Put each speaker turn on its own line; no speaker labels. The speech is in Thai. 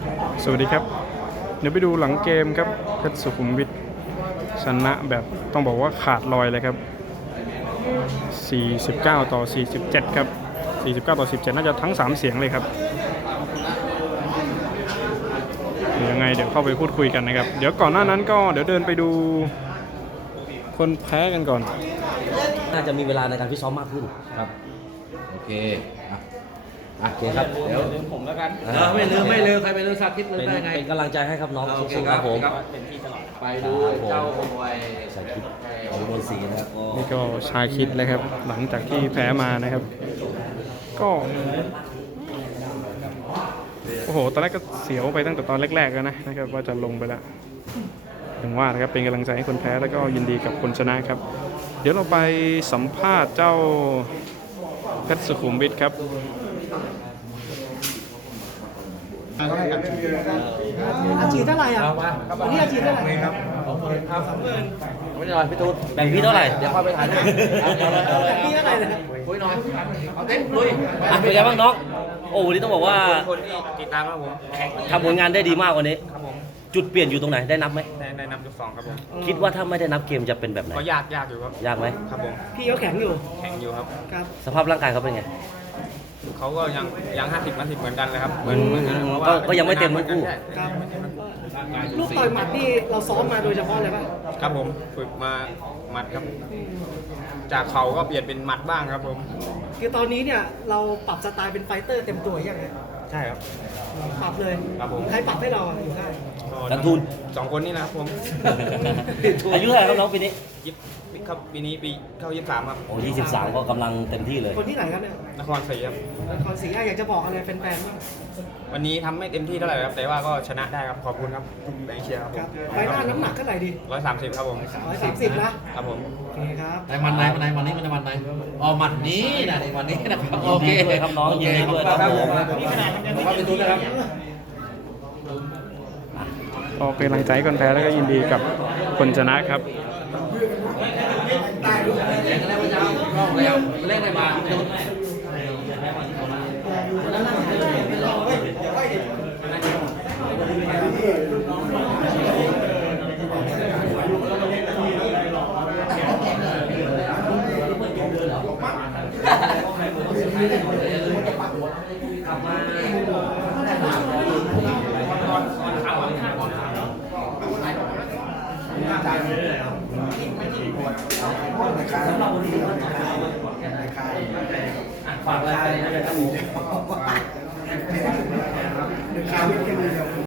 สวัสดีครับเดี๋ยวไปดูหลังเกมครับเพชรสุขุมวิทชนะแบบต้องบอกว่าขาดลอยเลยครับ49 ต่อ 47ครับ49 ต่อ 17น่าจะทั้ง3เสียงเลยครับยังไงเดี๋ยวเข้าไปพูดคุยกันนะครับเดี๋ยวก่อนหน้านั้นก็เดี๋ยวเดินไปดูคนแพ้กันก่อน
น่าจะมีเวลาในการฟิตซ้อมมากขึ้นครับ
โอเค
โอเคครับ
เดี๋ยวผมแล้วกันไม่ลืมใครไปลืมชาคิดลืมได้ไง
เป็นกำลังใจให้ครับน้องสู้ๆครับผม
ไปดูเจ้าขโมย
ชาคิดของมวลศรีนะครับ
นี่ก็ชาคิดเลยครับหลังจากที่แพ้มานะครับก็โอ้โหตอนแรกก็เสียวไปตั้งแต่ตอนแรกๆแล้วนะครับว่าจะลงไปแล้วอย่างว่านะครับเป็นกำลังใจให้คนแพ้แล้วก็ยินดีกับคนชนะครับเดี๋ยวเราไปสัมภาษณ์เจ้าเพชรสุขุมวิทครับ
อาชีพเท่าไหร่อ่ะวันนี้อาชีพเท่าไหร่ครับ
20,000ไม่ได้หน่อยพี่ตูน
แบ่งพี่เท่าไหร่
เดี๋ยวค่อยไปถ่ายนะ
พี่เท่าไหร่นะ
คุยหน่อยเอาเต็มลุย
เป็นไงบ้างน้องโอ้วันนี้ต้องบอกว่า
คนที่ติดตามครับผม
ทำผลงานได้ดีมากวันนี้
ครับผม
จุดเปลี่ยนอยู่ตรงไหนได้นับไหม
ได้นับจุด2ครับผม
คิดว่าถ้าไม่ได้นับเกมจะเป็นแบบไหน
ก็ยากอยู่ครับ
ยากไหม
ครับผม
พี่เขาแข็งอยู่
สภาพร่างกายเขาเป็นไง
เขาก็ยัง50 เหมือนกันเลยครับเหมือน
ก็ยังไม่เต็มทั้งคู่
ครับลูกต่อยหมัดนี่เราซ้อมมาโดยเฉพาะเลยป่ะ
ครับผมฝึกมาหมัดครับจากเขาก็เปลี่ยนเป็นหมัดบ้างครับผม
คือตอนนี้เนี่ยเราปรับสไตล์เป็นไฟเตอร์เต็มตัวยังไง
ใช่ครับ
ปรับเลย
ครับผม
ใครปรับให้เราอยู่ได้
กันทุน
2 คนนี่นะครับผม
อายุเท่าไหร่ครับน้องปีนี้
ครับปีนี้ปีเข้า23ครับ
โอ้23ก็กำลังเต็มที่เลย
คนที่ไหนครับเนี่ย
นครศรีครับ
นครศรีอยากจะบอกอะไรแฟนๆบ้าง
วันนี้ทำไม่เต็มที่เท่าไหร่ครับแต่ว่าก็ชนะได้ครับขอบคุณครับทุกแรงเชียร์ครับผม
ไปหน้าน้ำหนักเท่าไหร่ดี
130ครับผม
130นะครับ
ผม
โอเคครับ
ในวันไหนวันนี้มันไหนอ๋อมันนี้นะในวันนี้นะครับโอเค
ครับน้องยินดีด้วยครับผม
นี่ขนาดยังไม่
ขอบคุณนะครับ
ก็เป็นกำลังใจให้คนแพ้แล้วก็ยินดีกับคนชนะครับ
เล่นอะไรมา
ฝากอะไรนะ